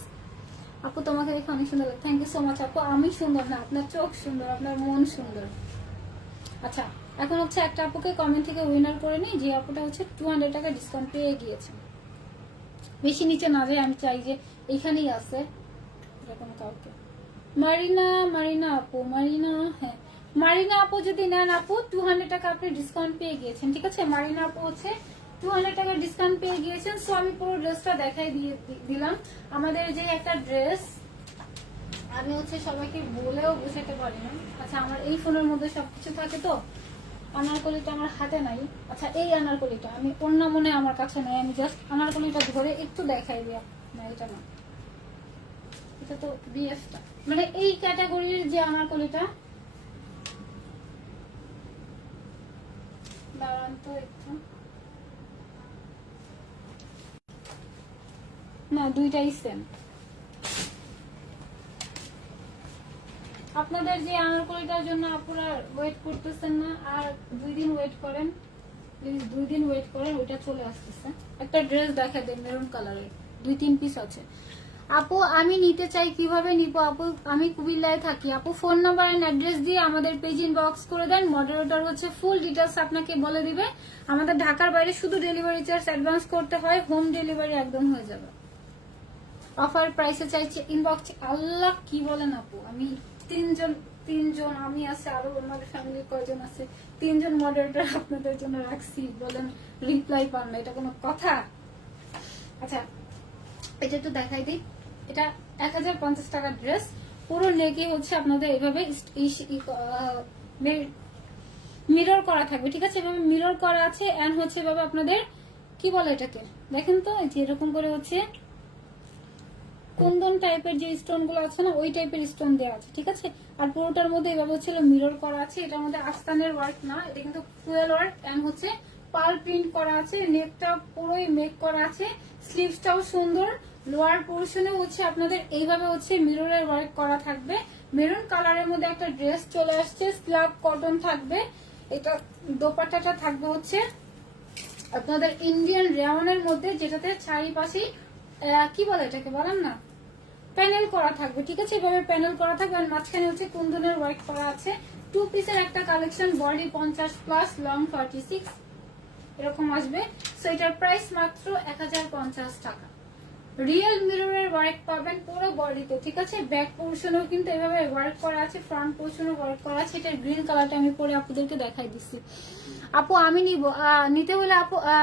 আপু তোমাকে দেখে অনেক সুন্দর লাগে, থ্যাংক ইউ সো মাচ আপু। আমি সুন্দর না, আপনার চোখ সুন্দর, আপনার মন সুন্দর। আচ্ছা এখন হচ্ছে একটা আপুকে কমেন্ট থেকে উইনার করে নিই, যে আপুটা হচ্ছে 200 টাকা ডিসকাউন্ট পেয়ে গিয়েছে। বেশি নিচে না যায়, আমি চাই যে এইখানেই আছে এরকম কাউকে। মারিনা আপু, হ্যাঁ মারিনা আপু যদি নেন আপু 200 টাকা আপনি ডিসকাউন্ট পেয়ে গিয়েছেন, ঠিক আছে। মারিনা আপু হচ্ছে 200 টাকা ডিসকাউন্ট পেয়ে গিয়েছেন। সো আমি পুরো ড্রেসটা দেখাই দিলাম। আমাদের যে একটা ড্রেস আমি হচ্ছে সবাইকে বলেও বুঝাতে পারি না। আচ্ছা আমার এই ফোনের মধ্যে সবকিছু থাকে তো, আনারকলিটা আমার হাতে নাই। আচ্ছা এই আনারকলিটা আমি অন্য মনে আমার কাছে নাই, আমি জাস্ট আনারকলিটা ধরে একটু দেখাই দিই। না এটা না, এটা তো বিএফটা, মানে এই ক্যাটাগরির যে আনারকলিটা। দাঁড়ান তো একটু, না দুইটাই সেম। আপনাদের যে আনারকলিটার জন্য আপনারা ওয়েট করতেছেন না, আর 2 দিন ওয়েট করেন প্লিজ, 2 দিন ওয়েট করেন, ওইটা চলে আসতেছে। একটা ড্রেস দেখা দেন মেরুন কালারের, 2-3 পিস আছে। আপু আমি নিতে চাই, কিভাবে নিব আপু? আমি কুমিল্লায় থাকি আপু। ফোন নাম্বার এন্ড অ্যাড্রেস দিয়ে আমাদের পেজ ইনবক্স করে দেন, মডারেটর হচ্ছে ফুল ডিটেলস আপনাকে বলে দিবে। আমাদের ঢাকার বাইরে শুধু ডেলিভারি চার্জ অ্যাডভান্স করতে হয়, হোম ডেলিভারি একদম হয়ে যাবে। অফার প্রাইসে চাইছে ইনবক্স। আল্লাহ কি বলেন আপু, আমি তিনজন আমি আছে, আরো আমাদের ফ্যামিলির কয়জন আছে, 3জন মডারেটর আপনাদের জন্য রাখছি, বলেন রিপ্লাই পান না, এটা কোনো কথা? আচ্ছা এটা একটু দেখাই দিই। এটা 1050 টাকার ড্রেস, পুরো নেকে হচ্ছে আপনাদের এভাবে মিরর করা থাকবে, ঠিক আছে। এভাবে মিরর করা আছে, এন্ড হচ্ছে এভাবে আপনাদের কি বলে এটাকে দেখেন তো, যে এরকম করে হচ্ছে কুন্দন টাইপের যে স্টোন গুলো আছে না, ওই টাইপের স্টোন দেওয়া আছে, ঠিক আছে। আর পুরোটার মধ্যে এভাবে হচ্ছে মিরর করা আছে। এটার মধ্যে আস্তানের ওয়ার্ক না, এটা কিন্তু ফুয়েল ওয়ার্ক, এন্ড হচ্ছে পার্ল প্রিন্ট করা আছে। নেকটা পুরোই মেক করা আছে, স্লিভসটাও সুন্দর। লোয়ার পোর্শনে হচ্ছে আপনাদের এইভাবে হচ্ছে মিররের ওয়ার্ক করা থাকবে। মেরুন কালারের মধ্যে একটা ড্রেস চলে আসছে, স্ল্যাব কটন থাকবে। এটা দোপাট্টাটা থাকবে হচ্ছে আপনাদের ইন্ডিয়ান রেওয়ানের মধ্যে, যেটাতে চারিপাশে কি বলে এটাকে বলেন না, প্যানেল করা থাকবে, ঠিক আছে। এভাবে প্যানেল করা থাকবে, আর মাঝখানে হচ্ছে কুন্দনের ওয়ার্ক করা আছে। 2 পিসের একটা কালেকশন, বডি 50 প্লাস, লং 46 এরকম আসবে। সো এটার প্রাইস মাত্র 1050 টাকা। রিয়েল মিররের ওয়ার্ক পাবেন পুরো বডিতে, ঠিক আছে। ব্যাক পোর্শনেও কিন্তু এভাবে ওয়ার্ক করা আছে, ফ্রন্ট পোর্শনে ওয়ার্ক করা আছে। এটার গ্রিন কালারটা আমি পরে আপনাদেরকে দেখাই দিচ্ছি। আপু আমি নিতে হলে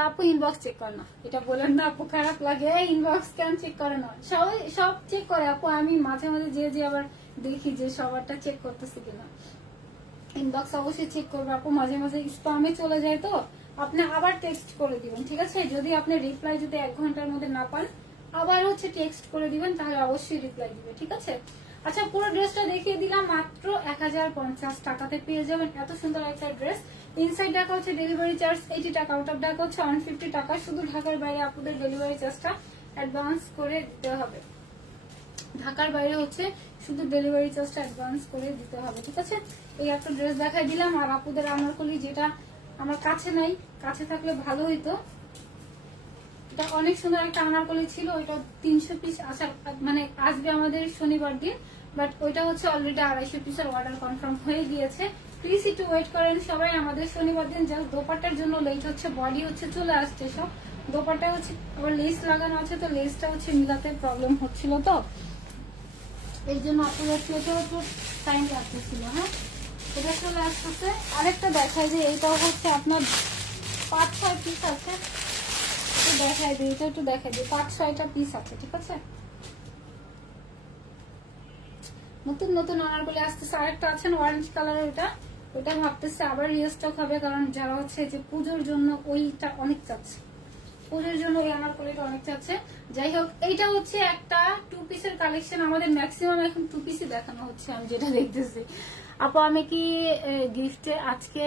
আপু ইনবক্স চেক করে না, এটা বলেন না আপু, খারাপ লাগে। ইনবক্স কেন চেক করে না? সবাই সব চেক করে আপু, আমি মাঝে মাঝে যে আবার দেখি যে সবারটা চেক করতেছে কিনা। ইনবক্স অবশ্যই চেক করবে আপু, মাঝে মাঝে স্প্যামে চলে যায়, তো আপনি আবার টেক্সট করে দিবেন, ঠিক আছে। যদি আপনি রিপ্লাই যদি 1 ঘন্টার মধ্যে না পান, আবার হচ্ছে টেক্সট করে দিবেন, তাহলে অবশ্যই রিপ্লাই দিবে, ঠিক আছে। আচ্ছা পুরো ড্রেসটা দেখিয়ে দিলাম, মাত্র 1050 টাকাতে পেয়ে যাবেন এত সুন্দর একটা ড্রেস। ইনসাইড ঢাকা হচ্ছে ডেলিভারি চার্জ 80 টাকা, আউট অফ ঢাকা হচ্ছে 150 টাকা। শুধু ঢাকার বাইরে আপনাদের ডেলিভারি চার্জটা অ্যাডভান্স করে দিতে হবে। ঢাকার বাইরে হচ্ছে শুধু ডেলিভারি চার্জটা অ্যাডভান্স করে দিতে হবে, ঠিক আছে। এই একটা ড্রেস দেখাই দিলাম। আর আপুদের আনারকলি যেটা আমার কাছে নাই, কাছে থাকলে ভালো হইতো। এটা অনেক সুন্দর একটা আনারকলি ছিল, ওইটা 300 পিস আসা মানে আসবে আমাদের শনিবার দিন, বাট ওইটা হচ্ছে অলরেডি 250 পিসের অর্ডার কনফার্ম হয়ে গিয়েছে। প্লিজ একটু ওয়েট করেন সবাই, আমাদের শনিবার দিন। জাস্ট দোপাট্টার জন্য লেট হচ্ছে, বডি হচ্ছে চলে আসছে সব। দোপাট্টা হচ্ছে আবার লেস লাগানো আছে, তো লেসটা হচ্ছে মিলাতে প্রবলেম হচ্ছিল, তো এই জন্য আপনাদের একটু টাইম লাগতেছিল। হ্যাঁ এটা চলে আসতেছে। আরেকটা দেখায় যে এইটাও হচ্ছে আপনার 5-6 পিস আছে, দেখাই দিই, এটা একটু দেখাই দিই। 5-6টা পিস আছে, ঠিক আছে। নতুন নতুন আনারকলি আসতেছে। আরেকটা আছে অরেঞ্জ কালারের, ওটা ভাবতেছে আবার রিস্টক হবে, কারণ যারা হচ্ছে যে পুজোর জন্য ওইটা অনেক চাচ্ছে, পুজোর জন্য ওই আনারকলিটা অনেক চাচ্ছে। যাই হোক এইটা হচ্ছে একটা 2 পিসের কালেকশন। আমাদের ম্যাক্সিমাম এখন 2 পিসই দেখানো হচ্ছে, আমি যেটা দেখতেছি। আপু আমি কি গিফটে আজকে?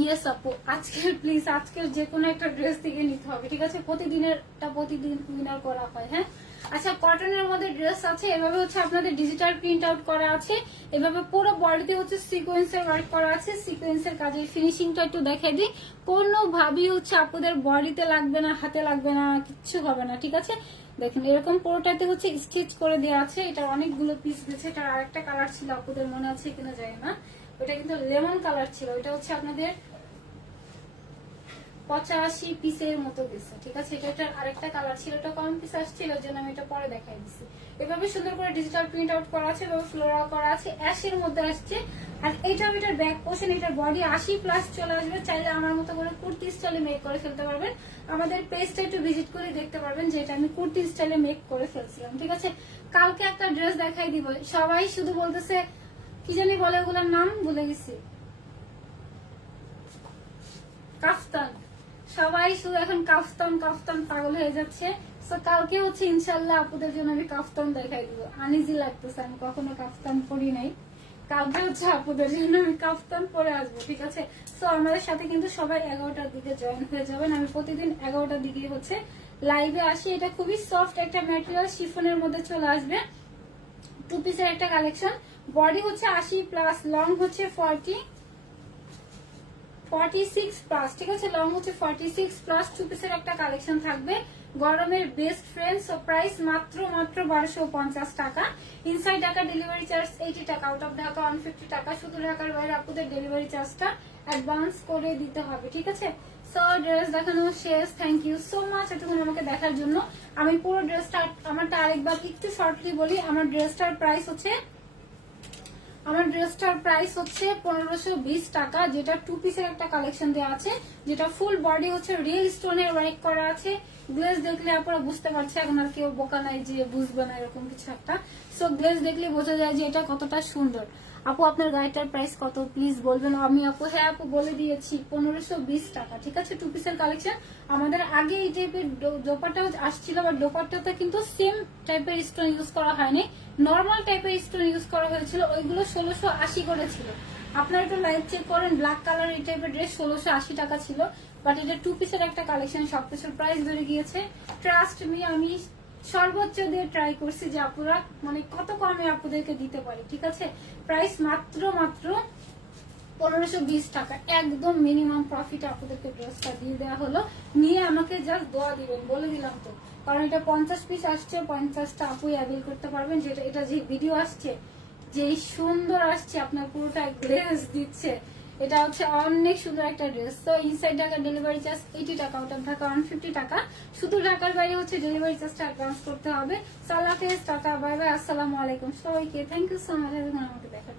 ইয়েস আপু, আজকের প্লিজ, আজকের যে কোনো একটা ড্রেস থেকে নিতে হবে, ঠিক আছে। প্রতিদিন উইনার করা হয়। হ্যাঁ আচ্ছা কটনের মধ্যে ড্রেস আছে, এভাবে হচ্ছে আপনাদের ডিজিটাল প্রিন্ট আউট করা আছে। এভাবে পুরো বডিতে হচ্ছে সিকোয়েন্সের ওয়ার্ক করা আছে। সিকোয়েন্সের কাজের ফিনিশিংটা একটু দেখাই দিই। কোনোভাবেই হচ্ছে আপনাদের বডিতে লাগবে না, হাতে লাগবে না, কিচ্ছু হবে না, ঠিক আছে। দেখেন এরকম পুরোটাতে হচ্ছে স্টিচ করে দেওয়া আছে। এটা অনেকগুলো পিস গেছে। এটা আরেকটা কালার ছিল, আপনাদের মনে আছে কিনা জানি না, ওটা কিন্তু লেমন কালার ছিল। এটা হচ্ছে আপনাদের 85 পিসের মতো গেছে, ঠিক আছে। এটার আরেকটা কালার ছিল, এটা কম পিস আসছিল, এর জন্য আমি এটা পরে দেখাই দিচ্ছি। এভাবে সুন্দর করে ডিজিটাল প্রিন্ট আউট করা আছে, এভাবে ফ্লোরাল করা আছে, অ্যাশের মধ্যে আসছে। আর এটার ব্যাক পোর্শন, এটার বডি 80+ চলে আসবে। চাইলে আমার মতো করে কুর্তি স্টাইলে মেক করে ফেলতে পারবেন। আমাদের পেজটা একটু ভিজিট করে দেখতে পারবেন যে এটা আমি কুর্তি স্টাইলে মেক করে ফেলছিলাম, ঠিক আছে। কালকে একটা ড্রেস দেখাই দিব, সবাই শুধু বলতেছে কি জানি বলে, ওগুলোর নাম ভুলে গেছি, কাফতান। সবাই শুধু এখন কাফতান কাফতান পাগল হয়ে যাচ্ছে। তো কালকে হচ্ছে ইনশাল্লাহ আপুদের জন্য আমি কাফতান দেখাই দিব। আনইজি লাগতেছে, আমি কখনো কাফতান পরি নাই, কালকে হচ্ছে আপুদের জন্য আমি কাফতান পরে আসবো, ঠিক আছে। তো আমাদের সাথে কিন্তু সবাই 11টার দিকে জয়েন হয়ে যাবেন। আমি প্রতিদিন 11টার দিকে হচ্ছে লাইভে আসি। এটা খুবই সফট একটা ম্যাটেরিয়াল, শিফনের মধ্যে চলে আসবে। 2 পিসের একটা কালেকশন, বডি হচ্ছে 80+, লং হচ্ছে 46+, ঠিক আছে। লং হচ্ছে 46+, 2 পিসের একটা কালেকশন থাকবে। গরমের বেস্ট ফ্রেন্ড। সো প্রাইস মাত্র 1250 টাকা। ইনসাইড ঢাকা ডেলিভারি চার্জ 80 টাকা, আউট অফ ঢাকা 150 টাকা। শুধু ঢাকার বাইরে আপনাদের ডেলিভারি চার্জটা অ্যাডভান্স করে দিতে হবে, ঠিক আছে। সো ড্রেস দেখানো শেষ। থ্যাংক ইউ সো মাচ এতক্ষণ আমাকে দেখার জন্য। আমি পুরো ড্রেসটা আমারটা আরেকবার একটু শর্টলি বলি। আমার ড্রেসটার প্রাইস হচ্ছে 1520 টাকা, যেটা 2 পিসের একটা কালেকশন দেওয়া আছে, যেটা ফুল বডি হচ্ছে রিয়েল স্টোনের ওয়ার্ক করা আছে। গ্লেজ দেখলে আপনারা বুঝতে পারছে, এখন আর কেউ বোকা নাই যে বুঝবে না এরকম কিছু একটা। সো গ্লেজ দেখলে বোঝা যায় যে এটা কতটা সুন্দর। আপু আপনার গাড়িটার প্রাইস কত প্লিজ বলবেন। আমি আপু হ্যাঁ আপু বলে দিয়েছি 1520 টাকা, ঠিক আছে। 2 পিসের কালেকশন। আমাদের আগে এই টাইপের দোপাট্টা আসছিল, বা দোপাট্টাতে কিন্তু সেম টাইপের স্টোন ইউজ করা হয়নি, নর্মাল টাইপের স্টোন ইউজ করা হয়েছিল। ওইগুলো 1680 করে ছিল। আপনারা একটু লাইভ চেক করেন, ব্ল্যাক কালার এই টাইপের ড্রেস 1680 টাকা ছিল। বাট এটা 2 পিসের একটা কালেকশন, সবকিছুর প্রাইস বেড়ে গিয়েছে। ট্রাস্ট মি, আমি সর্বোচ্চ দিয়ে ট্রাই করছি যে আপুরা মানে কত কমে আপুদেরকে দিতে পারি, ঠিক আছে। প্রাইস মাত্র 1520 টাকা, একদম মিনিমাম প্রফিট আপনাদেরকে ড্রেসটা দিয়ে দেওয়া হলো। নিয়ে আমাকে জাস্ট দোয়া দিবেন, বলে দিলাম তো। কারণ এটা 50 পিস আসছে, 50টা আপুই অ্যাভেল করতে পারবেন। যেটা এটা যে ভিডিও আসছে, যেই সুন্দর আসছে, আপনার পুরোটা গ্লেজ দিচ্ছে। এটা হচ্ছে অনেক সুন্দর একটা ড্রেস। তো ইনসাইড ঢাকা ডেলিভারি চার্জ 80 টাকা, আউট অফ ঢাকা 150 টাকা। শুধু ঢাকার বাইরে হচ্ছে ডেলিভারি চার্জটা অ্যাডভান্স করতে হবে। সাল্লাহ হাফেজ, টাটা, বাই বাই, আসসালামু আলাইকুম সবাইকে। থ্যাংক ইউ সো মাচ আমাকে দেখার